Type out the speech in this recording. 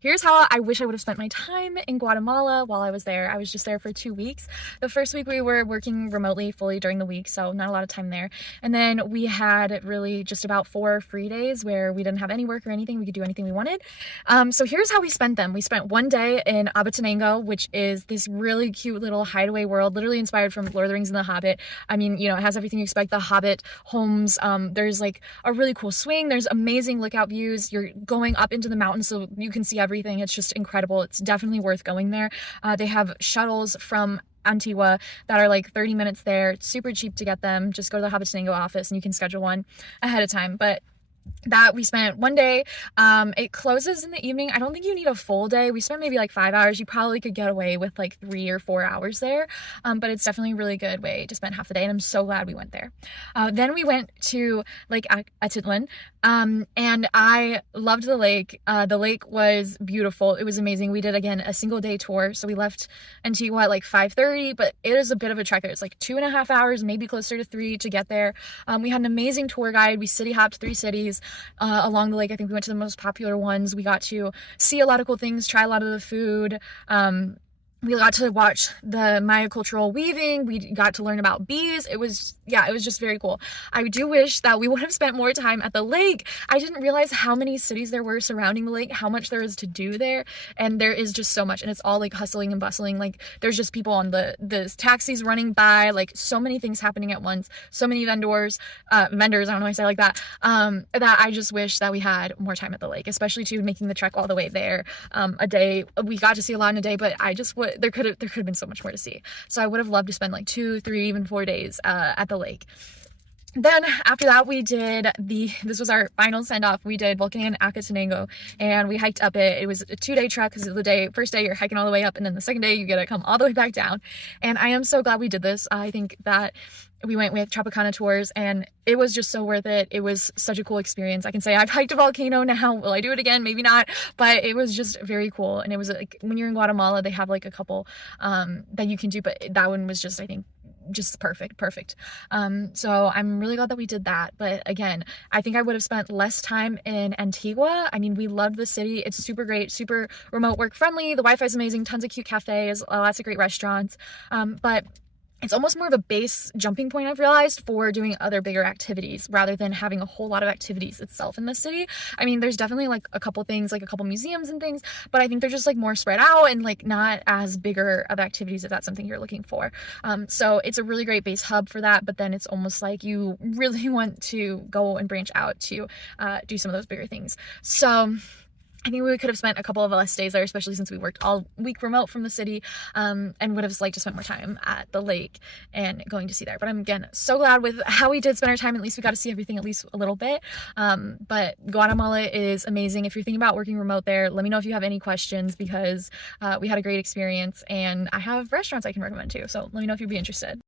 here's how I wish I would have spent my time in Guatemala while I was there. I was just there for 2 weeks. The first week we were working remotely fully during the week, so not a lot of time there. And then we had really just about 4 free days where we didn't have any work or anything. We could do anything we wanted. So here's how we spent them. We spent one day in Abatenango, which is this really cute little hideaway world, literally inspired from Lord of the Rings and The Hobbit. I mean, you know, it has everything you expect, the Hobbit homes. There's like a really cool swing. There's amazing lookout views. You're going up into the mountains so you can see everything. It's just incredible. It's definitely worth going there. They have shuttles from Antigua that are like 30 minutes there. It's super cheap to get them. Just go to the Habitango office and you can schedule one ahead of time. But that we spent one day. It closes in the evening. I don't think you need a full day. We spent maybe like 5 hours. You probably could get away with like 3 or 4 hours there, but it's definitely a really good way to spend half the day, and I'm so glad we went there. Then we went to Lake Atitlan, and I loved the lake. The lake was beautiful. It was amazing. We did, again, a single day tour, so we left Antigua at like 5:30, but it is a bit of a trek there. It's like 2.5 hours, maybe closer to 3 to get there. We had an amazing tour guide. We city hopped 3 cities along the lake. I think we went to the most popular ones. We got to see a lot of cool things, try a lot of the food. We got to watch the Maya cultural weaving. We got to learn about bees. It was just very cool. I do wish that we would have spent more time at the lake. I didn't realize how many cities there were surrounding the lake, how much there is to do there. And there is just so much, and it's all like hustling and bustling. Like there's just people on the taxis running by, like so many things happening at once, so many vendors, I don't know why I say it like that, that I just wish that we had more time at the lake, especially to making the trek all the way there. A day, we got to see a lot in a day, but I just would, there could have been so much more to see. So I would have loved to spend like 2, 3, even 4 days at the lake. Then after that, we did this was our final send-off. We did Volcán Acatenango, and we hiked up it. It was a 2-day trek because first day you're hiking all the way up, and then the second day you get to come all the way back down. And I am so glad we did this. I think that we went with Tropicana Tours, and it was just so worth it. It was such a cool experience. I can say I've hiked a volcano now. Will I do it again? Maybe not, but it was just very cool. And it was like, when you're in Guatemala, they have like a couple that you can do, but that one was just, I think, just perfect. So I'm really glad that we did that. But again, I think I would have spent less time in Antigua. I mean, we loved the city. It's super great, super remote work friendly. The Wi-Fi is amazing, tons of cute cafes, lots of great restaurants. But it's almost more of a base jumping point, I've realized, for doing other bigger activities rather than having a whole lot of activities itself in the city. I mean, there's definitely like a couple things, like a couple museums and things, but I think they're just like more spread out and like not as bigger of activities if that's something you're looking for. So it's a really great base hub for that, but then it's almost like you really want to go and branch out to do some of those bigger things. So I think we could have spent a couple of less days there, especially since we worked all week remote from the city, and would have liked to spend more time at the lake and going to see there. But I'm, again, so glad with how we did spend our time. At least we got to see everything at least a little bit. But Guatemala is amazing. If you're thinking about working remote there, let me know if you have any questions, because we had a great experience, and I have restaurants I can recommend too. So let me know if you'd be interested.